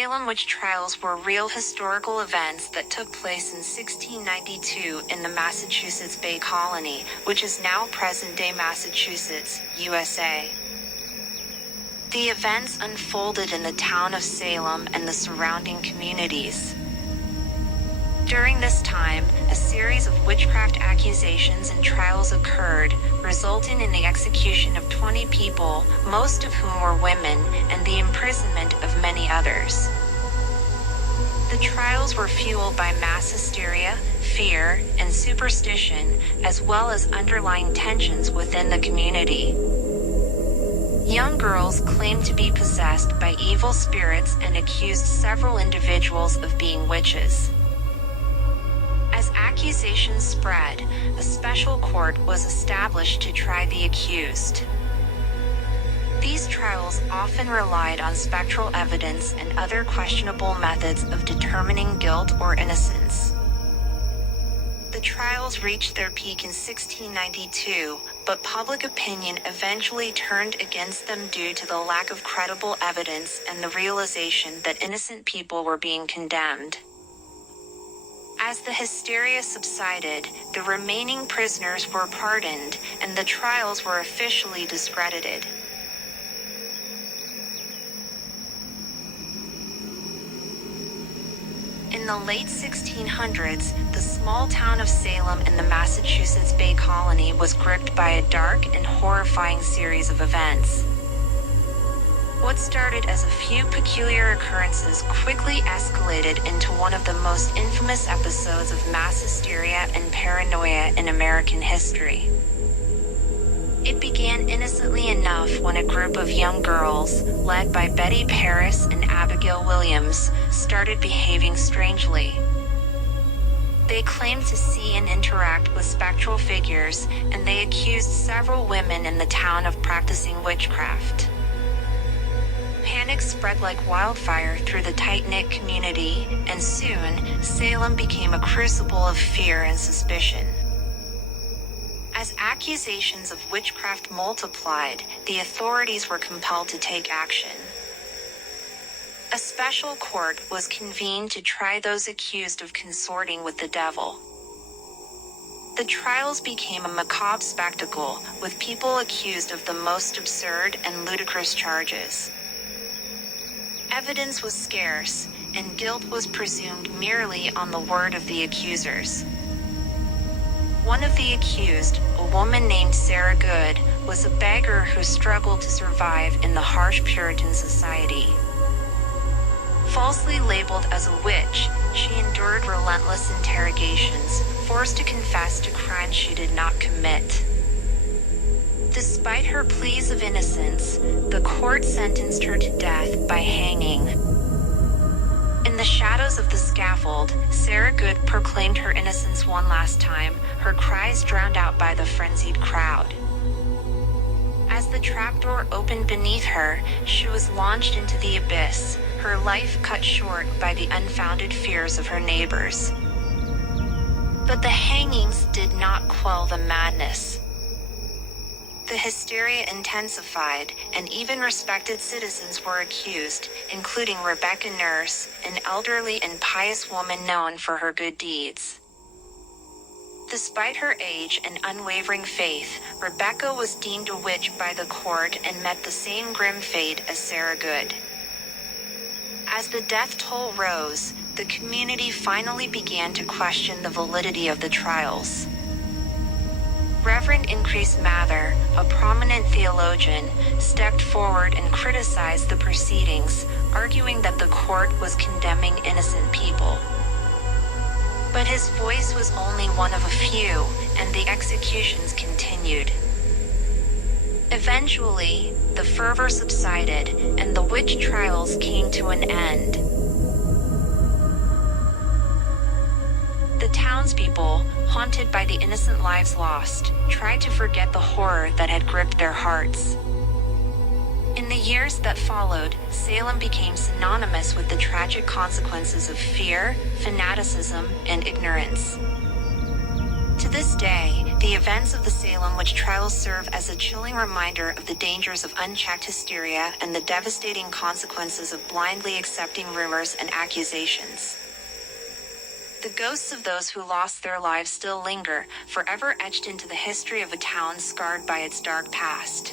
Salem witch trials were real historical events that took place in 1692 in the Massachusetts Bay Colony, which is now present-day Massachusetts, USA. The events unfolded in the town of Salem and the surrounding communities. During this time, a series of witchcraft accusations and trials occurred, resulting in the execution of 20 people, most of whom were women, and the imprisonment of many others. The trials were fueled by mass hysteria, fear, and superstition, as well as underlying tensions within the community. Young girls claimed to be possessed by evil spirits and accused several individuals of being witches. As accusations spread, a special court was established to try the accused. These trials often relied on spectral evidence and other questionable methods of determining guilt or innocence. The trials reached their peak in 1692, but public opinion eventually turned against them due to the lack of credible evidence and the realization that innocent people were being condemned. As the hysteria subsided, the remaining prisoners were pardoned, and the trials were officially discredited. In the late 1600s, the small town of Salem in the Massachusetts Bay Colony was gripped by a dark and horrifying series of events. What started as a few peculiar occurrences quickly escalated into one of the most infamous episodes of mass hysteria and paranoia in American history. It began innocently enough when a group of young girls, led by Betty Paris and Abigail Williams, started behaving strangely. They claimed to see and interact with spectral figures, and they accused several women in the town of practicing witchcraft. Panic spread like wildfire through the tight-knit community, and soon, Salem became a crucible of fear and suspicion. As accusations of witchcraft multiplied, the authorities were compelled to take action. A special court was convened to try those accused of consorting with the devil. The trials became a macabre spectacle, with people accused of the most absurd and ludicrous charges. Evidence was scarce, and guilt was presumed merely on the word of the accusers. One of the accused, a woman named Sarah Good, was a beggar who struggled to survive in the harsh Puritan society. Falsely labeled as a witch, she endured relentless interrogations, forced to confess to crimes she did not commit. Despite her pleas of innocence, the court sentenced her to death by hanging. In the shadows of the scaffold, Sarah Good proclaimed her innocence one last time, her cries drowned out by the frenzied crowd. As the trapdoor opened beneath her, she was launched into the abyss, her life cut short by the unfounded fears of her neighbors. But the hangings did not quell the madness. The hysteria intensified, and even respected citizens were accused, including Rebecca Nurse, an elderly and pious woman known for her good deeds. Despite her age and unwavering faith, Rebecca was deemed a witch by the court and met the same grim fate as Sarah Good. As the death toll rose, the community finally began to question the validity of the trials. Reverend Increase Mather, a prominent theologian, stepped forward and criticized the proceedings, arguing that the court was condemning innocent people. But his voice was only one of a few, and the executions continued. Eventually, the fervor subsided, and the witch trials came to an end. The townspeople, haunted by the innocent lives lost, tried to forget the horror that had gripped their hearts. In the years that followed, Salem became synonymous with the tragic consequences of fear, fanaticism, and ignorance. To this day, the events of the Salem witch trials serve as a chilling reminder of the dangers of unchecked hysteria and the devastating consequences of blindly accepting rumors and accusations. The ghosts of those who lost their lives still linger, forever etched into the history of a town scarred by its dark past.